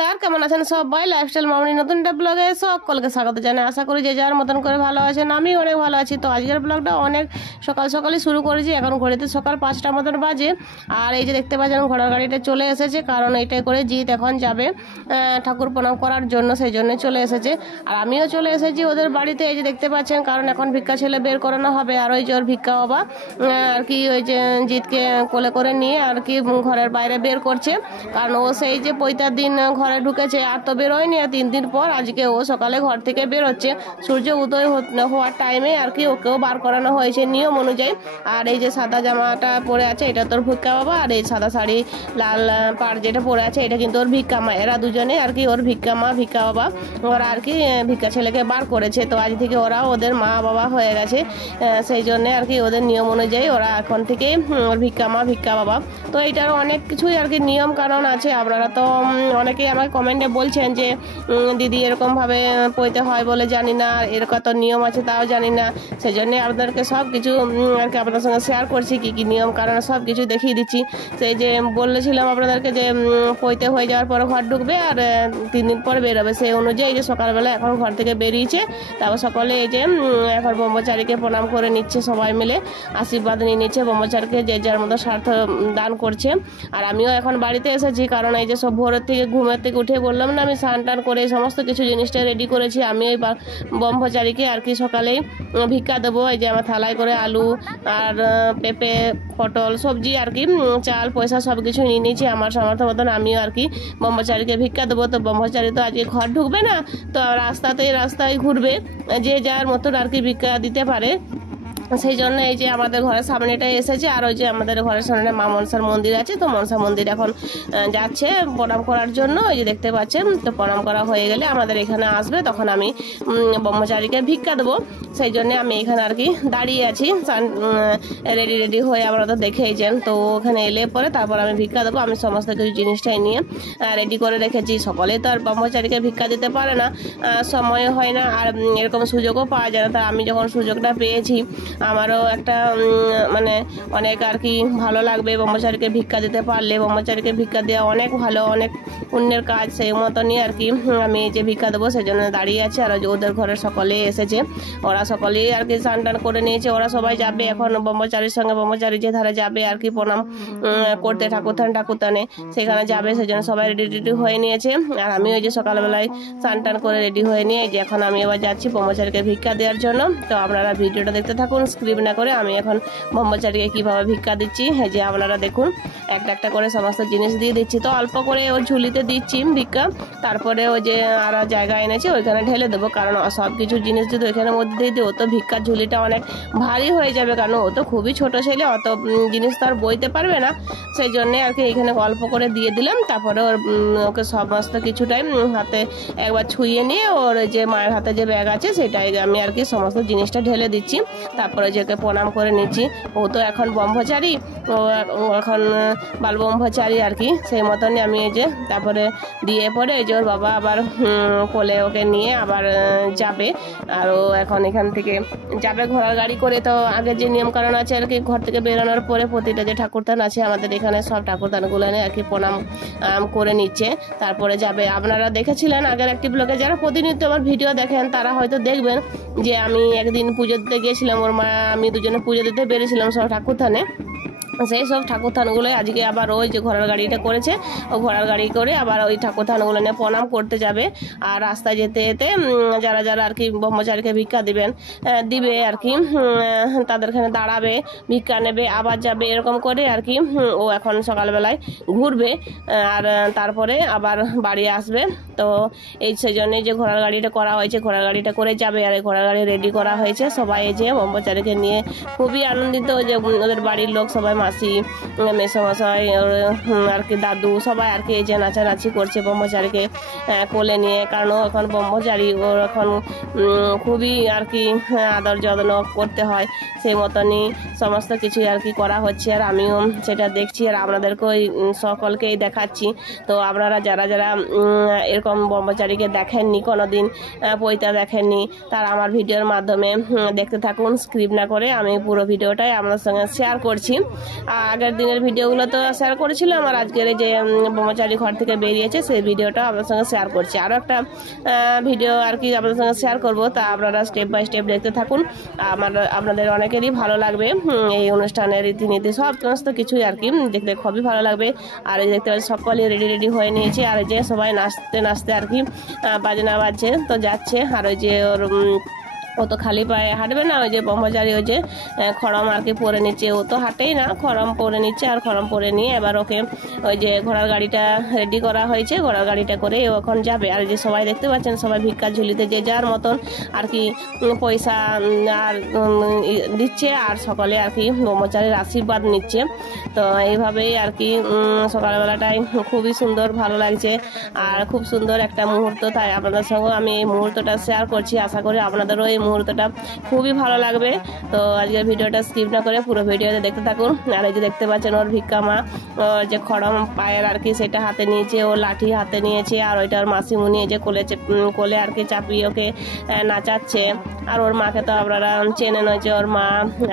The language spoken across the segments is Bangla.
নমস্কার, কেমন আছেন সবাই? লাইফস্টাইল মামনি নতুন একটা ব্লগে সকলকে স্বাগত জানাই। আশা করি যে যার মতন করে ভালো আছেন, আমি অনেক ভালো আছি। তো আজকের ব্লগটা অনেক সকাল সকালই শুরু করেছি। এখন ঘড়িতে সকাল 5টার মতন বাজে। আর এই যে দেখতে পাচ্ছেন ঘোড়ার গাড়িটা চলে এসেছে, কারণ এইটাই করে জিৎ এখন যাবে ঠাকুর প্রণাম করার জন্য, সেই জন্য চলে এসেছে। আর আমিও চলে এসেছি ওদের বাড়িতে, এই যে দেখতে পাচ্ছেন, কারণ এখন ভিক্ষা ছেলে বের করানো হবে। আর ওই যে ওর ভিক্ষা বাবা আর কি ওই যে জিৎকে কোলে করে নিয়ে আর কি ঘরের বাইরে বের করছে, কারণ ও সেই যে 5টার দিন ঘরে ঢুকেছে আর তো বেরোয়নি। আর 3 দিন পর আজকে ও সকালে ঘর থেকে বেরোচ্ছে, সূর্য উদয় হওয়ার টাইমে আর কি ওকেও বার করানো হয়েছে নিয়ম অনুযায়ী। আর এই যে সাদা জামাটা পরে আছে এটা তোর ভিক্ষা বাবা, আর এই সাদা শাড়ি লাল পাড় যেটা পরে আছে এটা কিন্তু ওর ভিক্ষা মা। এরা দুজনে আর কি ওর ভিক্ষা মা ভিক্ষা বাবা, ওরা আর কি ভিক্ষা ছেলেকে বার করেছে। তো আজ থেকে ওরা ওদের মা বাবা হয়ে গেছে, সেই জন্য আর কি ওদের নিয়ম অনুযায়ী ওরা এখন থেকে ওর ভিক্ষা মা ভিক্ষা বাবা। তো এইটার অনেক কিছুই আর কি নিয়ম কারণ আছে। আপনারা তো অনেকেই আমাকে কমেন্টে বলছেন যে দিদি এরকমভাবে পইতে হয় বলে জানি না, এরকম তো নিয়ম আছে তাও জানি না। সেই জন্যে আপনাদেরকে সব কিছু আর কি আপনাদের সঙ্গে শেয়ার করছি, কী কী নিয়ম কারণ সব কিছু দেখিয়ে দিচ্ছি। সেই যে বলেছিলাম আপনাদেরকে যে পইতে হয়ে যাওয়ার পরে ঘর ঢুকবে আর 3 দিন পর বেরোবে, সেই অনুযায়ী যে সকালবেলা এখন ঘর থেকে বেরিয়েছে। তারপর সকলে এই যে এখন ব্রহ্মচারীকে প্রণাম করে নিচ্ছে, সবাই মিলে আশীর্বাদ নিয়ে নিচ্ছে ব্রহ্মচারীকে, যে যার মতো স্বার্থ দান করছে। আর আমিও এখন বাড়িতে এসেছি, কারণ এই যে সব ভোরের থেকে ঘুমের থেকে উঠে বললাম না আমি স্নান টান করে সমস্ত কিছু জিনিসটা রেডি করেছি। আমি ওই ব্রহ্মচারীকে আর কি সকালেই ভিক্ষা দেবো। এই যে আমার থালায় করে আলু আর পেঁপে পটল সবজি আর কি চাল পয়সা সব কিছু নিয়ে নিয়েছি আমার সামর্থ্য মতন। আমিও আর কি ব্রহ্মচারীকে ভিক্ষা দেবো। তো ব্রহ্মচারী তো আজকে ঘর ঢুকবে না, তো রাস্তায় ঘুরবে, যে যার মতন আর কি ভিক্ষা দিতে পারে। সেই জন্য এই যে আমাদের ঘরের সামনেটাই এসেছে। আর ওই যে আমাদের ঘরের সামনে মা মনসার মন্দির আছে, তো মনসা মন্দির এখন যাচ্ছে প্রণাম করার জন্য। ওই যে দেখতে পাচ্ছেন, তো প্রণাম করা হয়ে গেলে আমাদের এখানে আসবে, তখন আমি ব্রহ্মচারীকে ভিক্ষা দেবো। সেই জন্য আমি এখানে আর কি দাঁড়িয়ে আছি রেডি হয়ে, আপনারা তো দেখেইছেন। তো ওখানে এলে পরে তারপর আমি ভিক্ষা দেবো। আমি সমস্ত কিছু জিনিসটাই নিয়ে রেডি করে রেখেছি। সকলেই তো আর ব্রহ্মচারীকে ভিক্ষা দিতে পারে না, সময় হয় না, আর এরকম সুযোগও পাওয়া যায় না। তা আমি যখন সুযোগটা পেয়েছি আমারও একটা মানে অনেক আর কি ভালো লাগবে ব্রহ্মচারীকে ভিক্ষা দিতে পারলে। ব্রহ্মচারীকে ভিক্ষা দেওয়া অনেক ভালো, অনেক পুণ্যের কাজ, সেই মতনই আর কি আমি যে ভিক্ষা দেবো সেই জন্য দাঁড়িয়ে আছি। আর ওদের ঘরের সকলে এসেছে, ওরা সকলেই আর কি স্নান টান করে নিয়েছে। ওরা সবাই যাবে এখন ব্রহ্মচারীর সঙ্গে, ব্রহ্মচারী যে ধারে যাবে আর কি প্রণাম করতে ঠাকুরতানে সেখানে যাবে, সেই জন্য সবাই রেডি হয়ে নিয়েছে। আর আমি ওই যে সকালবেলায় স্নান টান করে রেডি হয়ে নিয়ে যে এখন আমি এবার যাচ্ছি ব্রহ্মচারীকে ভিক্ষা দেওয়ার জন্য। তো আপনারা ভিডিওটা দেখতে থাকুন, স্ক্রিপ না করে। আমি এখন ব্রহ্মচারীকে কিভাবে ভিক্ষা দিচ্ছি এই যে আপনারা দেখুন, একটা একটা করে সমস্ত জিনিস দিয়ে দিচ্ছি। তো অল্প করে ওর ঝুলিতে দিচ্ছি ভিক্ষা, তারপরে ওই যে আর জায়গা এনেছে ওইখানে ঢেলে দেবো, কারণ সব কিছু জিনিস যদি ওইখানের মধ্যে দিয়ে দিই ও তো ভিক্ষার ঝুলিটা অনেক ভারী হয়ে যাবে, কারণ ও তো খুবই ছোট ছেলে, অত জিনিস তো আর বইতে পারবে না। সেই জন্যে আর কি এখানে অল্প করে দিয়ে দিলাম। তারপরে ওকে সমস্ত কিছুটাই হাতে একবার ছুঁয়ে নিয়ে ওর যে মায়ের হাতে যে ব্যাগ আছে সেটাই আমি আর কি সমস্ত জিনিসটা ঢেলে দিচ্ছি। তারপরে যে ওকে প্রণাম করে নিচ্ছি। ও তো এখন ব্রহ্মচারী, ও এখন বাল ব্রহ্মচারী আর কি, সেই মতনই আমি এই যে তারপরে দিয়ে পরে এই যে ওর বাবা আবার কোলে ওকে নিয়ে আবার যাবে। আর ও এখন এখান থেকে যাবে ঘোড়ার গাড়ি করে। তো আগে যে নিয়ম কারণ আছে আর কি, ঘর থেকে বেরোনোর পরে প্রতিটা যে ঠাকুরদান আছে আমাদের এখানে সব ঠাকুরদানগুলো নিয়ে আর কি প্রণাম করে নিচ্ছে, তারপরে যাবে। আপনারা দেখেছিলেন আগের একটি ব্লগে, যারা প্রতিনিয়ত আমার ভিডিও দেখেন তারা হয়তো দেখবেন যে আমি একদিন পুজো দিতে গিয়েছিলাম, ওর মা আমি দুজনে পুজো দিতে বেরিয়েছিলাম সব ঠাকুরথানে। সেই সব ঠাকুর থানগুলোই আজকে আবার ওই যে ঘোড়ার গাড়িটা করেছে, ও ঘোড়ার গাড়ি করে আবার ওই ঠাকুর থানগুলো নিয়ে প্রণাম করতে যাবে। আর রাস্তায় যেতে যেতে যারা যারা আর কি ব্রহ্মচারীকে ভিক্ষা দিবে আর কি তাদেরখানে দাঁড়াবে, ভিক্ষা নেবে, আবার যাবে, এরকম করে আর কি ও এখন সকালবেলায় ঘুরবে আর তারপরে আবার বাড়ি আসবে। তো এই সেই জন্যই যে ঘোড়ার গাড়িটা করা হয়েছে, ঘোড়ার গাড়িটা করে যাবে। আর এই ঘোড়ার গাড়ি রেডি করা হয়েছে, সবাই যে ব্রহ্মচারীকে নিয়ে খুবই আনন্দিত, যে ওদের বাড়ির লোক সবাই মাসি মেসোমশাই আর কি দাদু সবাই আর কি এই যে নাচানাচি করছে ব্রহ্মচারীকে কোলে নিয়ে, কারণ এখন ব্রহ্মচারী ওর এখন খুবই আর কি আদর যত্ন করতে হয়, সেই মতনই সমস্ত কিছুই আর কি করা হচ্ছে। আর আমিও সেটা দেখছি আর আপনাদেরকে ওই সকলকেই দেখাচ্ছি। তো আপনারা যারা যারা এরকম ব্রহ্মচারীকে দেখেননি কোনোদিন, পৈতা দেখেননি, তারা আমার ভিডিওর মাধ্যমে দেখতে থাকুন, স্ক্রিপ না করে। আমি পুরো ভিডিওটাই আপনাদের সঙ্গে শেয়ার করছি। আগের দিনের ভিডিওগুলো তো শেয়ার করেছিলাম, আর আজকের এই যে ব্রহ্মচারী ঘর থেকে বেরিয়েছে সেই ভিডিওটা আপনাদের সঙ্গে শেয়ার করছি। আরও একটা ভিডিও আর কি আপনাদের সঙ্গে শেয়ার করব, তা আপনারা স্টেপ বাই স্টেপ দেখতে থাকুন। আপনাদের অনেকেরই ভালো লাগবে এই অনুষ্ঠানের রীতিনীতি সমস্ত কিছুই আর কি দেখতে খুবই ভালো লাগবে। আর এই দেখতে পাচ্ছি সকলেই রেডি হয়ে নিয়েছে, আর এই যে সবাই নাচতে নাচতে আর কি বাজনা বাজছে তো যাচ্ছে। আর ওই যে ওর ও তো খালি পায়ে হাঁটবে না, ওই যে ব্রহ্মচারী ওই যে খড়ম আর কি পরে নিচ্ছে, ও তো হাঁটেই না, খড়ম পরে নিচ্ছে। আর খড়ম পরে নিয়ে এবার ওকে ওই যে ঘোড়ার গাড়িটা রেডি করা হয়েছে, ঘোড়ার গাড়িটা করে ও এখন যাবে। আর যে সবাই দেখতে পাচ্ছেন সবাই ভিক্ষার ঝুলিতে যে যার মতন আর কি পয়সা আর দিচ্ছে, আর সকলে আর কি ব্রহ্মচারীর আশীর্বাদ নিচ্ছে। তো এইভাবেই আর কি সকালবেলাটাই খুবই সুন্দর ভালো লাগছে, আর খুব সুন্দর একটা মুহূর্ত। তাই আপনাদের সঙ্গে আমি এই মুহূর্তটা শেয়ার করছি, আশা করি আপনাদেরও এই মুহূর্তটা খুবই ভালো লাগবে। তো আজকের ভিডিওটা স্কিপ না করে পুরো ভিডিওতে দেখতে থাকুন। আর এই যে দেখতে পাচ্ছেন ওর ভিক্ষা মা যে খড়ম পায়ের আর কি সেটা হাতে নিয়েছে, ও লাঠি হাতে নিয়েছে, আর ওইটা ওর মাসিমুনি যে কোলে আর কি চাপিয়ে ওকে নাচাচ্ছে। আর ওর মাকে তো আপনারা চেনেন, হয়েছে ওর মা,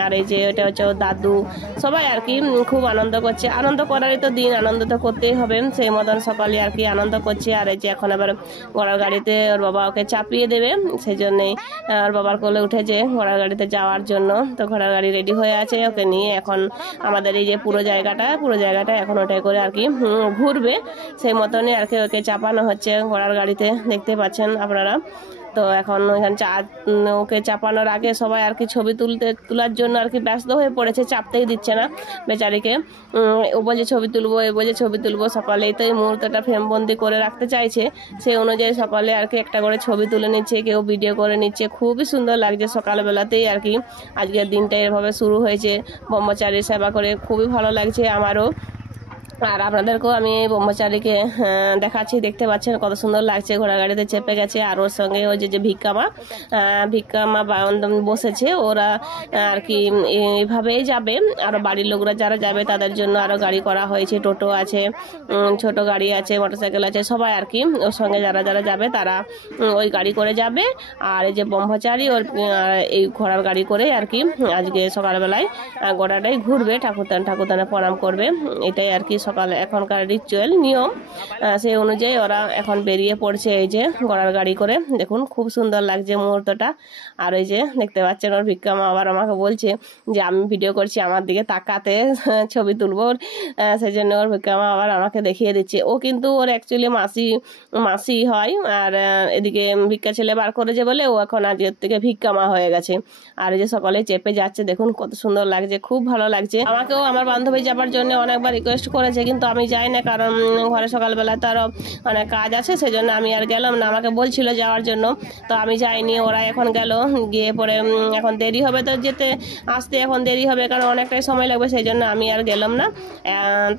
আর এই যে ওটা হচ্ছে ওর দাদু, সবাই আর কি খুব আনন্দ করছে। আনন্দ করারই তো দিন, আনন্দ তো করতেই হবে, সেই মতন সকালে আর কি আনন্দ করছে। আর এই যে এখন আবার ঘোড়ার গাড়িতে ওর বাবা ওকে চাপিয়ে দেবে, সেই জন্যই ওর বাবার কোলে উঠেছে ঘোড়ার গাড়িতে যাওয়ার জন্য। তো ঘোড়ার গাড়ি রেডি হয়ে আছে, ওকে নিয়ে এখন আমাদের এই যে পুরো জায়গাটা এখন ওটাই করে আর কি ঘুরবে, সেই মতনই আর কি ওকে চাপানো হচ্ছে ঘোড়ার গাড়িতে, দেখতে পাচ্ছেন আপনারা। তো এখন ওকে চাপানোর আগে সবাই আর কি ছবি তোলার জন্য আর কি ব্যস্ত হয়ে পড়েছে, চাপতেই দিচ্ছে না বেচারিকে। ও বলছে ছবি তুলবো, এ বলছে ছবি তুলবো, সকালেই তো এই মুহূর্তটা ফ্রেমবন্দি করে রাখতে চাইছে, সেই অনুযায়ী সকালে আর কি একটা করে ছবি তুলে নিচ্ছে, কেউ ভিডিও করে নিচ্ছে। খুবই সুন্দর লাগছে সকালবেলাতেই আর কি আজকের দিনটা এভাবে শুরু হয়েছে ব্রহ্মচারীর সেবা করে, খুবই ভালো লাগছে আমারও। আর আপনাদেরকেও আমি ব্রহ্মচারীকে দেখাচ্ছি, দেখতে পাচ্ছেন কত সুন্দর লাগছে, ঘোড়া গাড়িতে চেপে গেছে। আর ওর সঙ্গে ওই যে ভিক্ষা মা বসেছে, ওরা আর কি এইভাবেই যাবে। আরো বাড়ির লোকরা যারা যাবে তাদের জন্য আরো গাড়ি করা হয়েছে, টোটো আছে, ছোট গাড়ি আছে, মোটরসাইকেল আছে, সবাই আর কি ওর সঙ্গে যারা যাবে তারা ওই গাড়ি করে যাবে। আর এই যে ব্রহ্মচারী ওর এই ঘোড়ার গাড়ি করে আর কি আজকে সকালবেলায় গোটাটাই ঘুরবে, ঠাকুরদানে প্রণাম করবে, এটাই আর কি সকালে এখনকার রিচুয়াল নিয়ম। সেই অনুযায়ী ওরা এখন বেরিয়ে পড়ছে এই যে ঘোড়ার গাড়ি করে। দেখুন খুব সুন্দর লাগছে মুহূর্তটা। আর ওই যে দেখতে পাচ্ছেন ওর ভিক্ষা মা আবার আমাকে বলছে যে আমি ভিডিও করছি, আমার দিকে তাকাতে, ছবি তুলবো, সেই জন্য ওর ভিক্ষা মা আবার আমাকে দেখিয়ে দিচ্ছে। ও কিন্তু ওর অ্যাকচুয়ালি মাসি হয়, আর এদিকে ভিক্ষা ছেলে বার করেছে বলে ও এখন আজকের থেকে ভিক্ষা মা হয়ে গেছে। আর এই যে সকালে চেপে যাচ্ছে, দেখুন কত সুন্দর লাগছে, খুব ভালো লাগছে। আমাকেও আমার বান্ধবী যাবার জন্য অনেকবার রিকোয়েস্ট করেছে, কিন্তু আমি যাই না, কারণ ঘরে সকালবেলায় তো আরো অনেক কাজ আছে, সেজন্য আমি আর গেলাম না। আমাকে বলছিল যাওয়ার জন্য, তো আমি যাইনি, ওরা এখন গেল, গিয়ে পরে এখন দেরি হবে, তো যেতে আসতে এখন দেরি হবে, কারণ অনেকটাই সময় লাগবে, সেই জন্য আমি আর গেলাম না।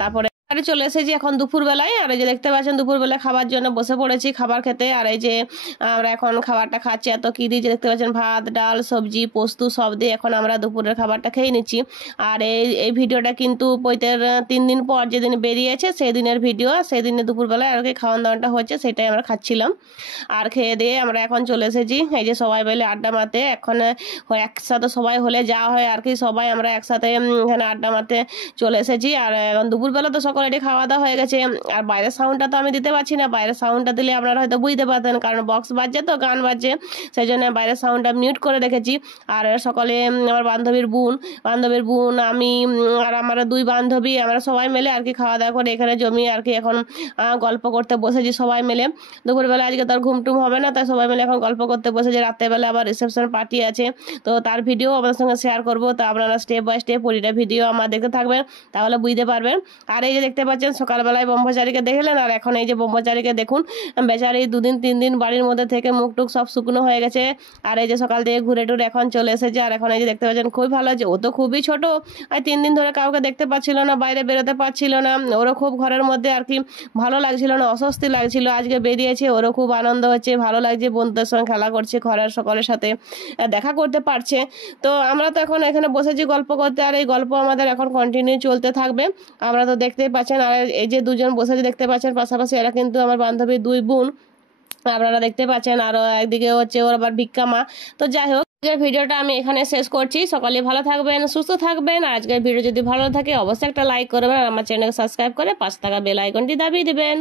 তারপরে চলে এসেছি এখন দুপুর বেলায়। আর এই যে দেখতে পাচ্ছেন দুপুর বেলায় খাবার জন্য বসে পড়েছি খাবার খেতে। আর এই যে আমরা এখন খাবারটা খাচ্ছি, এত কি দিয়েছে দেখতে পাচ্ছেন, ভাত, ডাল, সবজি, পোস্ত সব দিয়ে এখন আমরা দুপুরের খাবারটা খেয়ে নিচ্ছি। আর এই ভিডিওটা কিন্তু পৈতের 3 দিন পর যেদিন বেরিয়েছে সেই দিনের ভিডিও, সেই দিনে দুপুরবেলায় আর কি খাওয়ান দাওয়ানটা হচ্ছে, সেটাই আমরা খাচ্ছিলাম। আর খেয়ে দিয়ে আমরা এখন চলে এসেছি এই যে সবাই মিলে আড্ডা মারতে। এখন একসাথে সবাই হলে যাওয়া হয় আর কি, সবাই আমরা একসাথে এখানে আড্ডা মারতে চলে এসেছি। আর এখন দুপুরবেলা তো অলরেডি খাওয়া দাওয়া হয়ে গেছে। আর বাইরের সাউন্ডটা তো আমি দিতে পারছি না, বাইরের সাউন্ডটা দিলে আপনারা হয়তো বুঝতে পারতেন, কারণ বক্স বাজছে তো, গান বাজছে, সেই জন্য বাইরের সাউন্ডটা মিউট করে রেখেছি। আর সকালে আমার বান্ধবীর বোন, আমি আর আমার 2 বান্ধবী, আমরা সবাই মিলে আর কি খাওয়া দাওয়া করে এখানে জমিয়ে আর কি এখন গল্প করতে বসেছি সবাই মিলে। দুপুরবেলা আজকে তার ঘুমটুম হবে না, তাই সবাই মিলে এখন গল্প করতে বসেছি। রাত্রেবেলা আবার রিসেপশন পার্টি আছে, তো তার ভিডিও আপনাদের সঙ্গে শেয়ার করবো, তো আপনারা স্টেপ বাই স্টেপ প্রতিটা ভিডিও আমার দেখতে থাকবেন, তাহলে বুঝতে পারবেন। আর এই যে দেখতে পাচ্ছেন সকালবেলায় ব্রহ্মচারীকে দেখলেন, আর এখন এই যে ব্রহ্মচারীকে দেখুন, বেচারি 2 দিন 3 দিন বাড়ির মধ্যে থেকে মুখ টুক সব শুকনো হয়ে গেছে। আর এই যে সকাল থেকে ঘুরে টুরে এখন চলে এসেছে। আর এখন এই যে দেখতে পাচ্ছেন খুবই ভালো আছে, ও তো খুবই ছোট, আর 3 দিন ধরে কাউকে দেখতে পাচ্ছিল না, বাইরে বেরোতে পারছিল না, ওরও খুব ঘরের মধ্যে আর কি ভালো লাগছিল না, অস্বস্তি লাগছিল। আজকে বেরিয়েছে, ওরও খুব আনন্দ হচ্ছে, ভালো লাগছে, বন্ধুদের সঙ্গে খেলা করছে, ঘরের সকলের সাথে দেখা করতে পারছে। তো আমরা তো এখন এখানে বসেছি গল্প করতে, আর এই গল্প আমাদের এখন কন্টিনিউ চলতে থাকবে। আমরা তো দেখতেই পাচ্ছেন, আর এই যে 2 জন বসেছে দেখতে পাচ্ছেন পাশাপাশি, এরা কিন্তু আমার বান্ধবী 2 বোন, আপনারা দেখতে পাচ্ছেন। আরো একদিকে হচ্ছে ওর আবার ভিক্ষা মা। তো যাই হোক, আজকের ভিডিওটা আমি এখানে শেষ করছি। সকলে ভালো থাকবেন, সুস্থ থাকবেন। আর আজকের ভিডিও যদি ভালো থাকে অবশ্যই একটা লাইক করবেন আর আমার চ্যানেলকে সাবস্ক্রাইব করে পাশে থাকা বেল আইকনটি দাবিয়ে দেবেন।